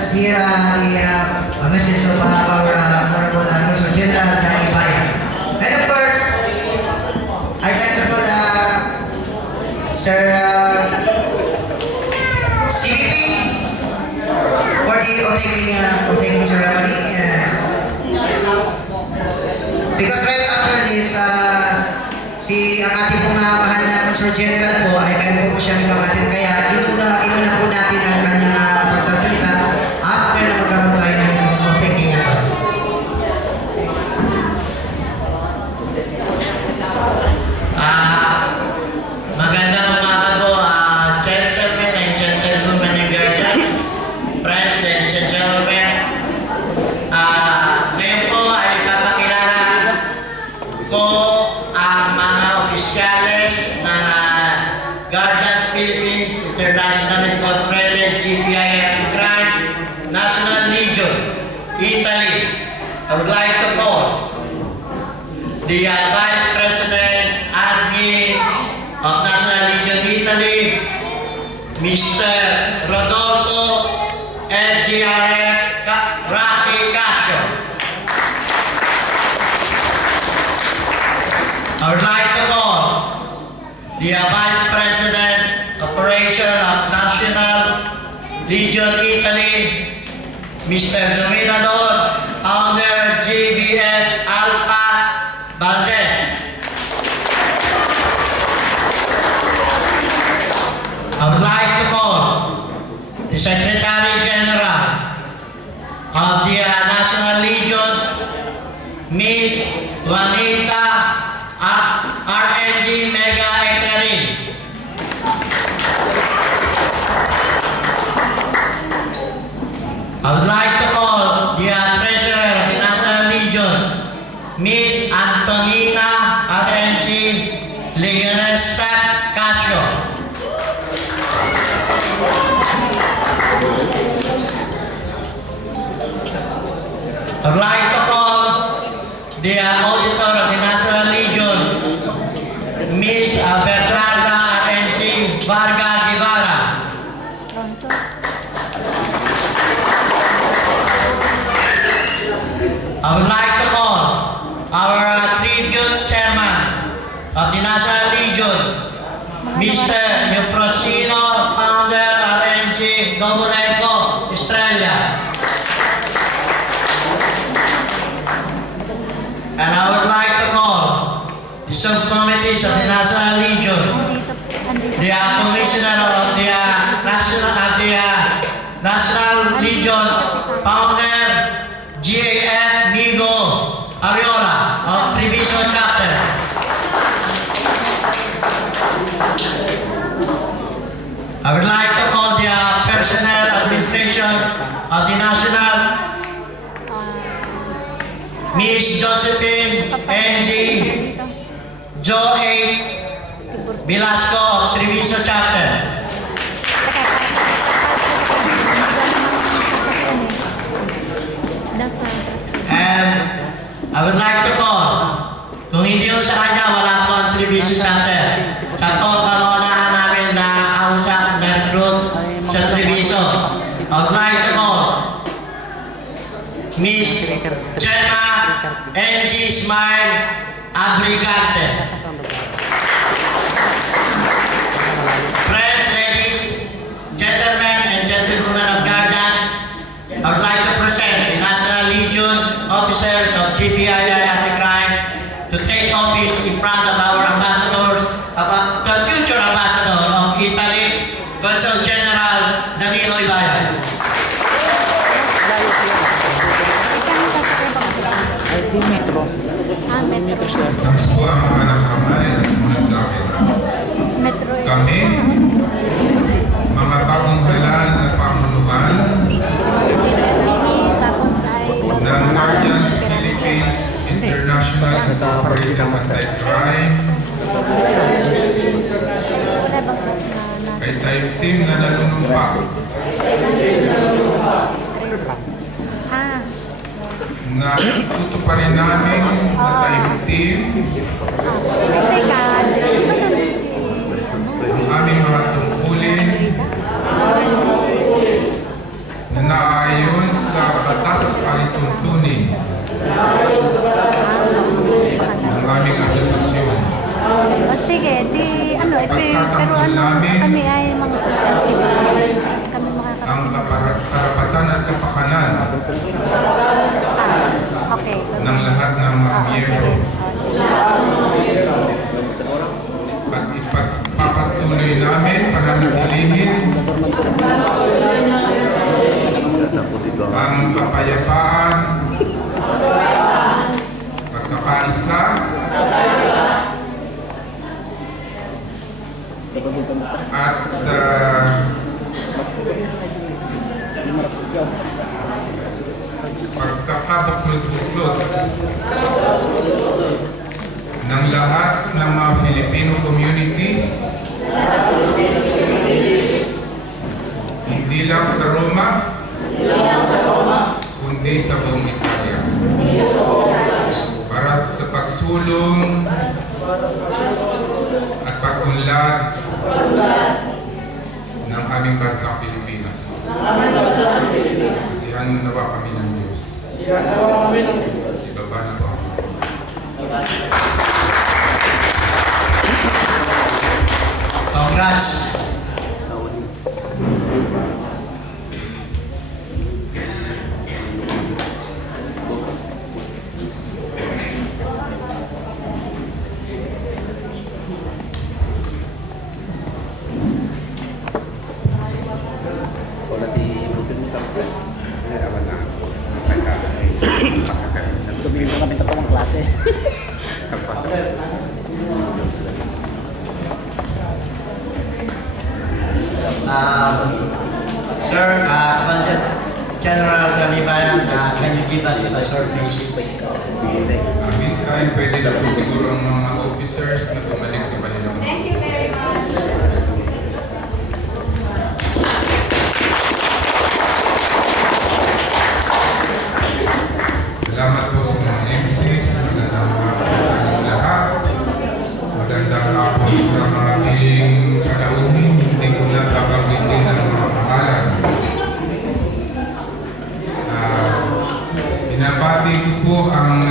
us hear a message of our Honorable Consul General Danny Bayan. And of course, I'd like to call Sir CVP for the opening ceremony. Because right after this, si ang ating pong mahal na Consul General po ay meron po siyang ibang atin. Kaya inuna po natin ang kanyang pagsasalita after na magkaroon tayo ng opening natin. Magandang umaga po, gentlemen and gentlewomen and guardians, friends, ladies and gentlemen. Ngayon po ay papakilala ko ang mga opisyales ng Guardians Philippines International Incorporated GBIF Crime National Legion, Italy. I would like to call the Vice President Admin of National Legion Italy, Mr. Rodolfo FGRF Rocky Casio. I would like to call the Vice President Operation of National Legion Italy, Mr. Dominador, Founder GBF Alpha Valdez. I would like to call the Secretary General of the National Legion, Ms. Juanita RNG Mega Eterin. I would like to call the Treasurer of the National Legion, Ms. Antonina RNG Leonestat Casio. I would like to call the Auditor of the National Legion, Ms. Bertranda RNG Varga Guevara. I would like to call our tribute chairman of the National Legion, Mr. Euprosino, Founder RNG Dobuleco, Australia. And I would like to call the subcommittees of the National Legion, the Commissioner of the National Legion, Founder GAF Migo Ariola of Treviso Chapter. I would like to call the Personnel Administration of the National, Ms. Josephine N.G. Joe A. Velasco of Treviso Chapter. And I would like to call, kung hindi ko sa kanya, wala po ang Treviso Chapter. Sa to, karoonaan namin na kausap na recruit sa Treviso. I would like to call Ms. Gemma N.G. Smile Abrigante. Friends, ladies, gentlemen, and gentlewomen of Guardians, I would like to present the National Legion officers of GBII Anti-Crime to take office in front of our ambassadors, the future ambassador of Italy, Consul General Danilo Ibayan. Metro. Metro siya. Taas po ang mga kamay at sumunod sa akin. Kami, mga bagong halal na pamumunuan ng Guardians Philippines International Incorporated Anti-Crime ay tayo team na nanunumpa na tutuparin namin na tayong team ang aming mga tungkulin na naayon sa batas at palituntunin ng aming asosasyon. O sige, di ano, pero Pagtatanggol ano, namin kami ay mga activities, kami ang makakapag... karapatan at kapakanan Okay. ng lahat ng mga miyembro. At ipagpapatuloy namin, pananatilihin ang kapayapaan, pagkakaisa, at pagkakabuklod-buklod ng lahat ng mga Filipino communities, hindi lang sa Roma, kundi sa buong Italia, para sa pagsulong at pag-unlad ng aming bansang Pilipinas. Kasihan nawa kami ng Diyos. Ibaba na po ako. Congrats. Tumingin kami tatawang klase. Sir, General Galibayan, can you give us a short message? Meantime, pwede na po siguro ang mga officers na bumalik sa kanilang. Thank you very much. Salamat po sa mga MCs, magandang hapon sa inyong lahat. Magandang hapon sa mga piling kalaunin, hindi ko na babanggitin ng mga pangalan. Binabati ko po ang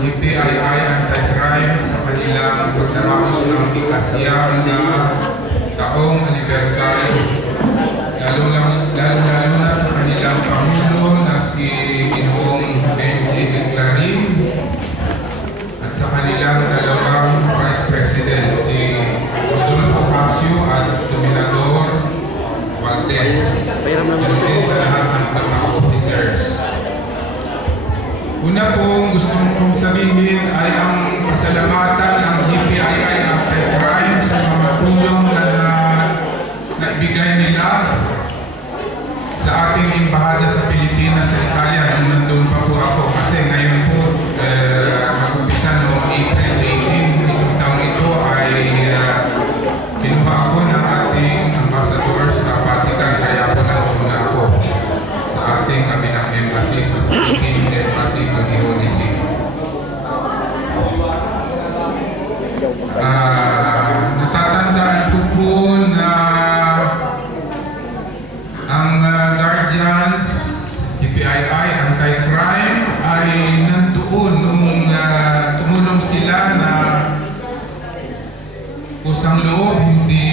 GPII Anti-Crime sa kanilang pagdaraos ng ikasyam na taong anibersaryo. Lalo na sa kanilang Pangulo na si Ginoong Benji Clarin at sa kanilang dalawang Vice President, si Rodolfo Casio at Dominador Valdez. Yun din sa lahat ng mga officers. Una pong gusto kong sabihin ay ang pasalamatan ng GPII Anti-Crime sa mga tulong na naibigay nila sa ating embahada sa Pilipinas sa Italia nung nandun pa po ako. Kasi ngayon po, mag-umpisa noong April 18, itong taong ito ay kinuha ako ng ating ambassador sa Vatican, kaya po nandun na ako sa ating kabilang embassy sa Philippine Embassy ng Holy See. Natatandaan ko po na ang guardians, GPII, Anti-Crime ay nandoon nung tumulong sila na kusang loob, hindi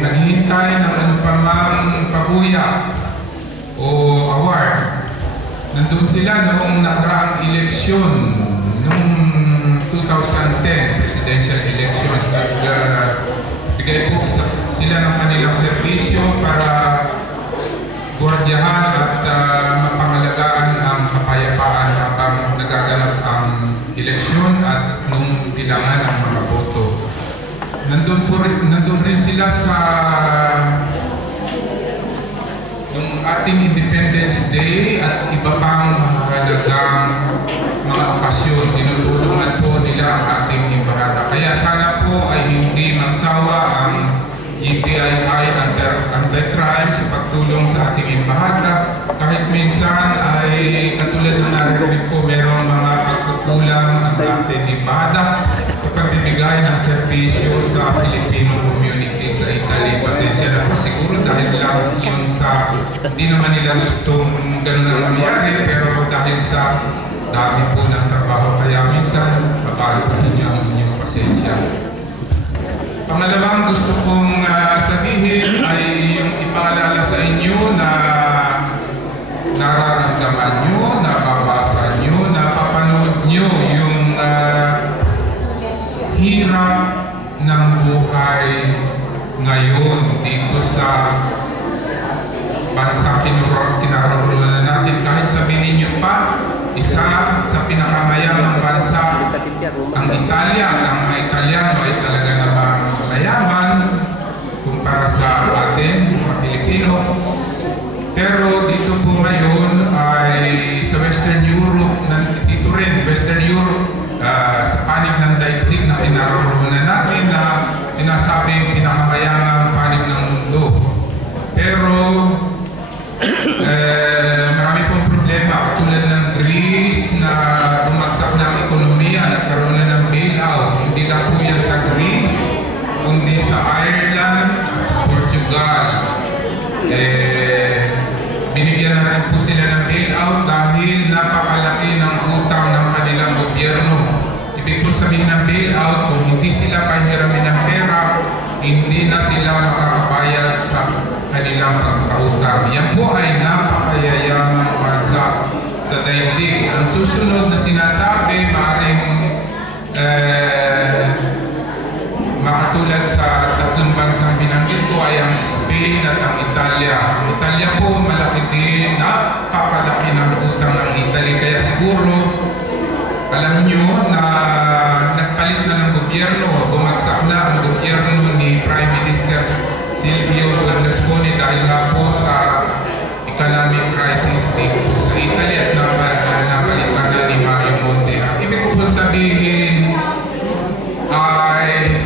naghihintay ng anupamang pabuya o award. Nandun sila noong nakaraang eleksyon, noong 2010 presidential elections, at bigay po sila ng kanilang serbisyo para gwardiyahan at mapangalagaan ang kapayapaan habang nagaganap ang eleksyon at nung bilangan ang mga boto. Nandun rin sila sa yung ating Independence Day at iba pang mahalagang mga okasyon. Tinutulungan po nila ang ating embahada. Kaya sana po ay hindi magsawa ang GPII Anti-Crime sa pagtulong sa ating embahada. Kahit minsan ay katulad na narinig ko, mayroong mga pagkukulang ang ating embahada sa pagbibigay ng serbisyo sa Filipino community sa Italy. Kasi pasensya na po siguro dahil lang yun sa hindi naman nila gustong ganun na mangyari, pero dahil sa dami po ng trabaho kaya minsan mabali po ninyo ang inyong pasensya. Pangalawang gusto kong sabihin ay yung ipaalala sa inyo na nararamdaman nyo, nababasa nyo, napapanood nyo yung hirap ng buhay ngayon dito sa bansa kinaroroonan natin. Kahit sabihin niyo pa, isa sa pinakamayamang bansa ang Italia. Ang mga Italiano ay talaga namang mayaman kumpara sa atin, mga Pilipino. Pero dito po ngayon ay sa Western Europe, dito rin, Western Europe, sa panig ng daigdig na kinaroroonan natin na sinasabing pinakamayamang panig ng mundo. Pero marami pong problema katulad ng Greece na bumagsak na ang ekonomiya, nagkaroon na ng bailout. Hindi lang po yan sa Greece, kundi sa Ireland at sa Portugal. Binigyan na rin po sila ng bailout dahil napakalaki ng utang ng kanilang gobyerno. Ibig po sabihin ng bailout, kung hindi sila pahiramin ng pera, hindi na sila makakabayad sa kanilang pagkautang. Yan po ay napakayayamang bansa sa daigdig. Ang susunod na sinasabi, maaaring makatulad sa tatlong bansang binanggit ko ay ang Spain at ang Italia. Ang Italia po malaki din, napakalaki ng utang ng Italy. Kaya siguro, alam nyo na nagpalit na ng gobyerno, bumagsak na ang gobyerno ni Prime Minister Silvio Berlusconi dahil nga po sa economic crisis dito po sa Italy at napalitan na ni Mario Monti. Ang ibig ko po sabihin ay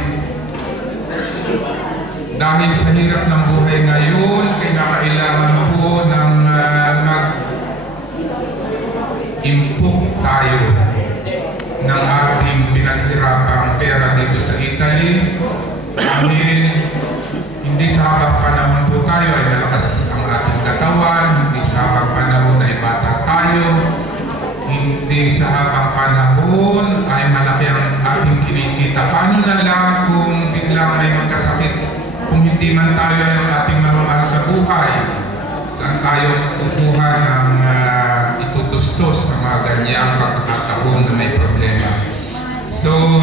dahil sa hirap ng buhay ngayon, kailangan po ng mag-impok tayo ng ating pinaghirapang pera dito sa Italy dahil hindi sa habang panahon po tayo ay malakas ang ating katawan, hindi sa habang panahon ay bata tayo, hindi sa habang panahon ay malaki ang ating kinikita. Paano na lang kung biglang may magkasakit, kung hindi man tayo ay ang ating mamamahal sa buhay, saan tayo kukuha ng itutustos sa mga ganyang pagkakataon na may problema. So,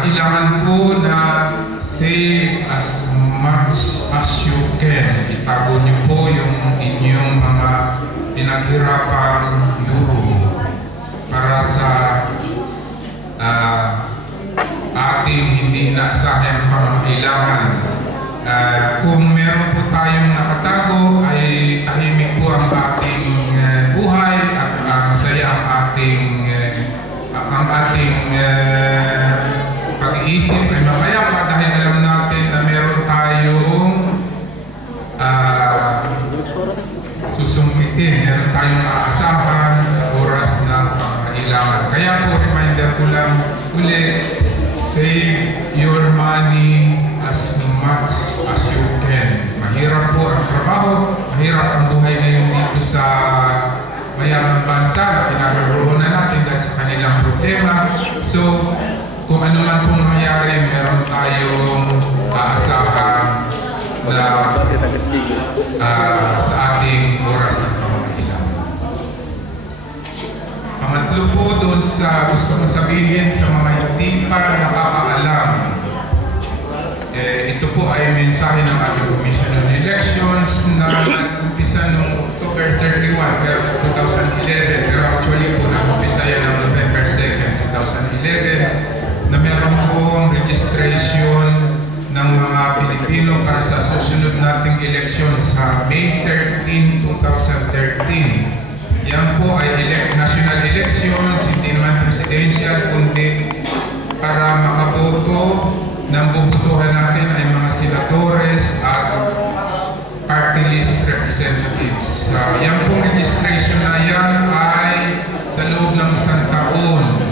kailangan po na save as much as you can. Itago niyo po yung inyong mga pinaghirapang euro para sa ating hindi inaasahang pangangailangan. Kung meron po tayong nakatago ay tahimik po ang ating buhay at masaya ang ating pag-iisip ay mapayapa dahil alam natin na meron tayong susumpitin, meron tayong aasahan sa oras ng pangangailangan. Kaya po reminder ko lang ulit, save your money as much as you can. Mahirap po ang trabaho, mahirap ang buhay ngayon dito sa mayamang bansa na pinaroroonan natin dahil sa kanilang problema. So, kung ano man pong mangyari, meron tayong aasahan na sa ating oras ng pangangailangan. Pangatlo po doon sa gusto kong sabihin sa mga hindi pa nakakaalam. Ito po ay mensahe ng ating Commission on Elections na nag-umpisa noong October 31, pero 2011. Pero actually po nag-umpisa yan noong November 2, 2011 na meron pong registration ng mga Pilipino para sa susunod nating eleksyon sa May 13, 2013. Yan po ay national elections, hindi naman presidential, kundi para makaboto ng bubutuhan natin ay mga senadores at party list representatives. Yan pong registration na yan ay sa loob ng isang taon.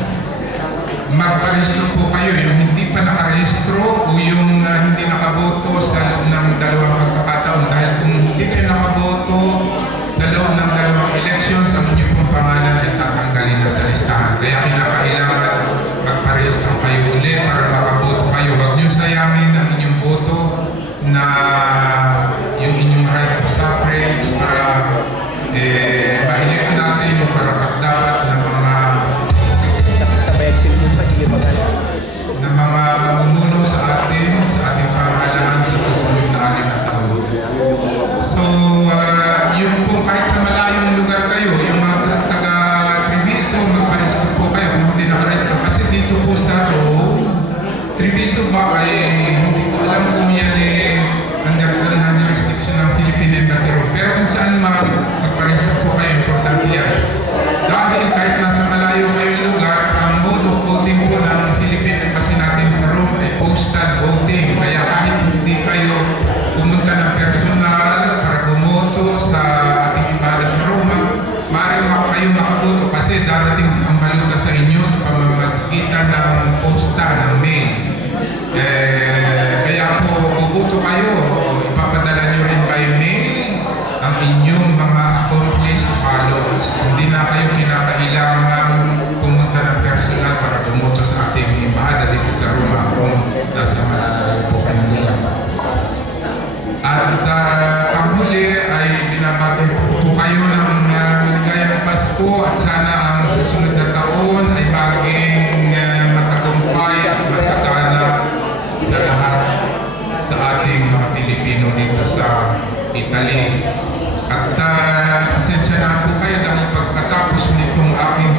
Magparehistro po kayo, yung hindi hindi pa nakarehistro o yung hindi nakaboto sa loob ng dalawang pagkakataon, dahil kung hindi kayo nakaboto sa loob ng dalawang elections, ang inyong pong pangalan ay tatanggalin na sa listahan. Kaya kinakailangan magparehistro kayo uli para makaboto kayo. Huwag niyo sayangin ang inyong boto na yung inyong right of suffrage para ma-elect natin yung karapat-dapat ng mga mamumuno sa ating pamahalaan sa susunod na 6 na taon. So, yung po kahit sa malayong lugar kayo, yung mga taga-Treviso, magparehistro po kayo kung hindi nakarehistro. Kasi dito po sa Treviso ba ay hindi ko alam kung yan under jurisdiction ng Philippine Embassy. Pero kung saan magparehistro po kayo, importante yan. Dahil kahit nasa malayo kayong lugar, ang mode of voting po ng Philippine Embassy natin sa Rome ay postal voting. Kaya kahit hindi kayo pumunta ng personal para bumoto sa ating embahada sa Roma, maaaring kayo makaboto kasi darating ang balota sa inyo sa pamamagitan ng posta, ng mail. Kaya po, buboto kayo, ipapadala nyo rin by mail ang inyong mga accomplished followers. Hindi na kayo kinakailangan pumunta ng personal para bumoto sa ating embahada dito sa Roma kung nasa malalayo po kayong lugar. At panghuli ay binabati po kayo ng maligayang Pasko at sana ang susunod na taon ay maging matagumpay at masagana sa lahat sa ating mga Pilipino dito sa Italy. At pasensya na po kayo dahil pagkatapos nitong aking